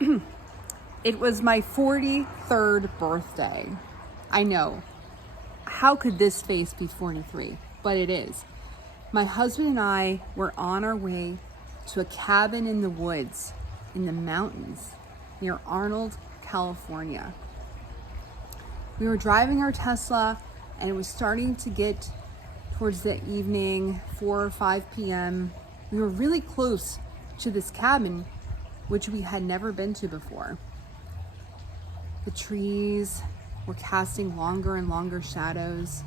It was my 43rd birthday. I know. How could this face be 43? But it is. My husband and I were on our way to a cabin in the woods, in the mountains, near Arnold, California. We were driving our Tesla, and it was starting to get towards the evening, 4 or 5 p.m. We were really close to this cabin, which we had never been to before. The trees were casting longer and longer shadows.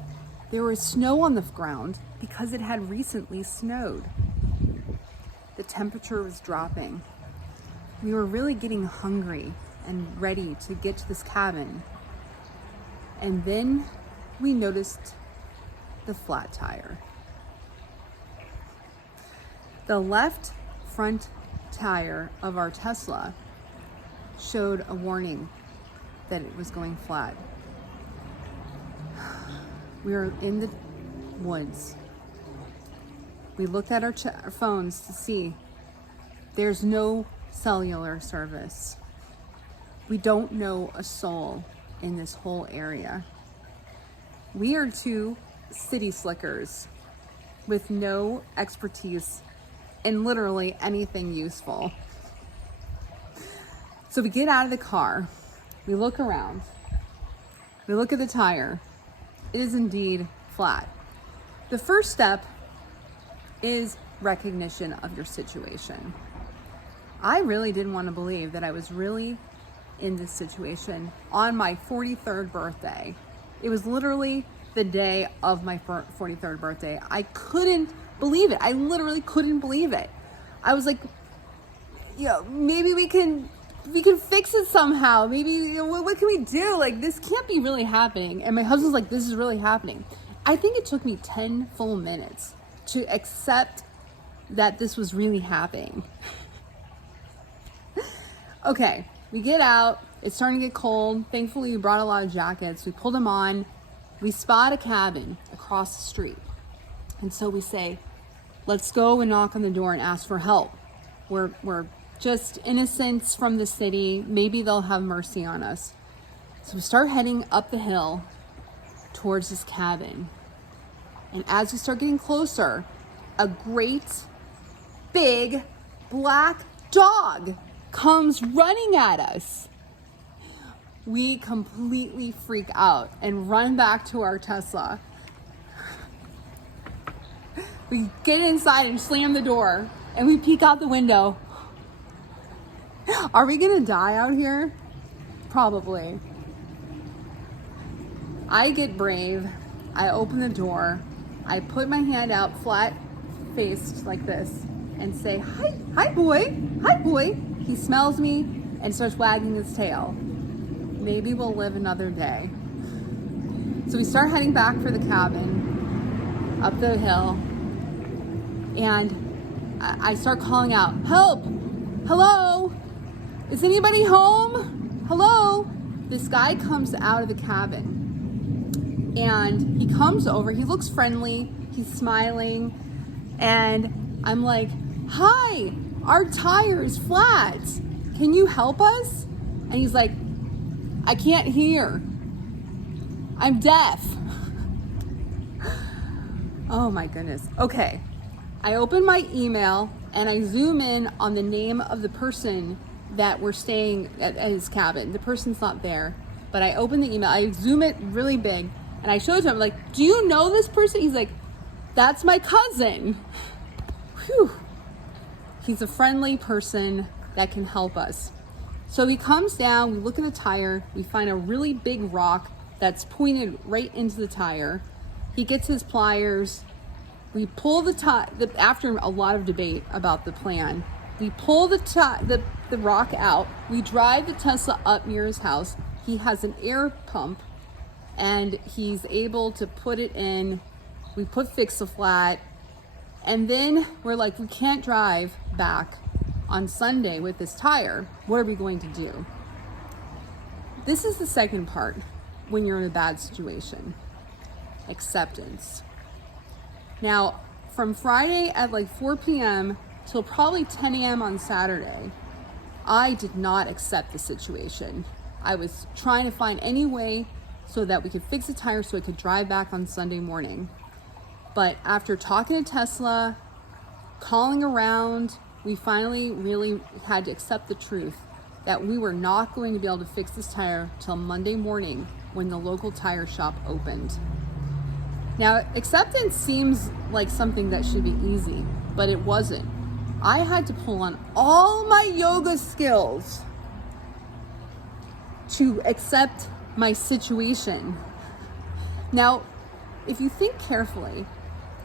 There was snow on the ground because it had recently snowed. The temperature was dropping. We were really getting hungry and ready to get to this cabin. And then we noticed the flat tire. The left front tire of our Tesla showed a warning that it was going flat. We were in the woods. We looked at our phones to see there's no cellular service. We don't know a soul in this whole area. We are two city slickers with no expertise in literally anything useful. So we get out of the car, we look around, we look at the tire. It is indeed flat. The first step is recognition of your situation. I really didn't want to believe that I was really in this situation on my 43rd birthday. It was literally the day of my 43rd birthday. I couldn't believe it. I literally couldn't believe it. I was like, maybe we can fix it somehow. Maybe, what can we do? Like, this can't be really happening. And my husband's like, this is really happening. I think it took me 10 full minutes to accept that this was really happening. Okay, we get out. It's starting to get cold. Thankfully, we brought a lot of jackets. We pulled them on. We spot a cabin across the street. And so we say, let's go and knock on the door and ask for help. We're just innocents from the city. Maybe they'll have mercy on us. So we start heading up the hill towards this cabin. And as we start getting closer, a great big black dog comes running at us. We completely freak out and run back to our Tesla. We get inside and slam the door, and we peek out the window. Are we gonna die out here? Probably. I get brave. I open the door. I put my hand out flat-faced like this and say, hi boy, hi boy. He smells me and starts wagging his tail. Maybe we'll live another day. So we start heading back for the cabin up the hill, and I start calling out, help, hello, is anybody home? Hello? This guy comes out of the cabin, and he comes over, he looks friendly, he's smiling, and I'm like, hi, our tire is flat. Can you help us? And he's like, I can't hear. I'm deaf. Oh my goodness. Okay. I open my email and I zoom in on the name of the person that we're staying at his cabin. The person's not there, but I open the email. I zoom it really big and I show it to him. I'm like, do you know this person? He's like, that's my cousin. Whew. He's a friendly person that can help us. So he comes down, we look at the tire, we find a really big rock that's pointed right into the tire. He gets his pliers, we pull after a lot of debate about the plan, we pull the rock out, we drive the Tesla up near his house. He has an air pump and he's able to put it in. We put Fix-A-Flat, and then we're like, we can't drive back on Sunday with this tire. What are we going to do? This is the second part when you're in a bad situation. Acceptance. Now, from Friday at like 4 p.m. till probably 10 a.m. on Saturday, I did not accept the situation. I was trying to find any way so that we could fix the tire so I could drive back on Sunday morning. But after talking to Tesla, calling around, we finally really had to accept the truth that we were not going to be able to fix this tire till Monday morning when the local tire shop opened. Now, acceptance seems like something that should be easy, but it wasn't. I had to pull on all my yoga skills to accept my situation. Now, if you think carefully,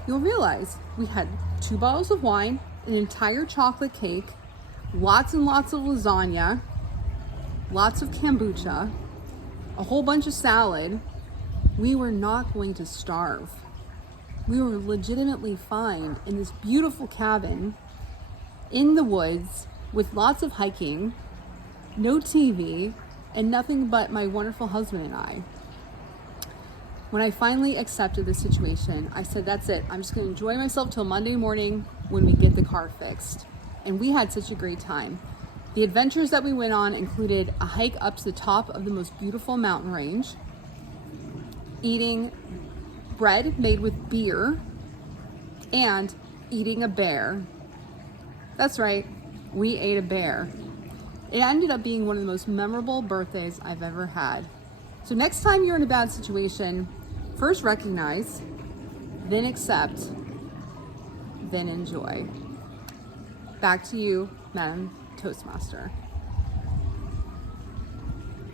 you'll realize we had 2 bottles of wine, an entire chocolate cake, lots and lots of lasagna, lots of kombucha, a whole bunch of salad. We were not going to starve. We were legitimately fine in this beautiful cabin in the woods with lots of hiking, no TV, and nothing but my wonderful husband and I. When I finally accepted the situation, I said, that's it. I'm just going to enjoy myself till Monday morning when we get the car fixed. And we had such a great time. The adventures that we went on included a hike up to the top of the most beautiful mountain range, eating bread made with beer, and eating a bear. That's right, we ate a bear. It ended up being one of the most memorable birthdays I've ever had. So next time you're in a bad situation, first recognize, then accept, then enjoy. Back to you, Madam Toastmaster.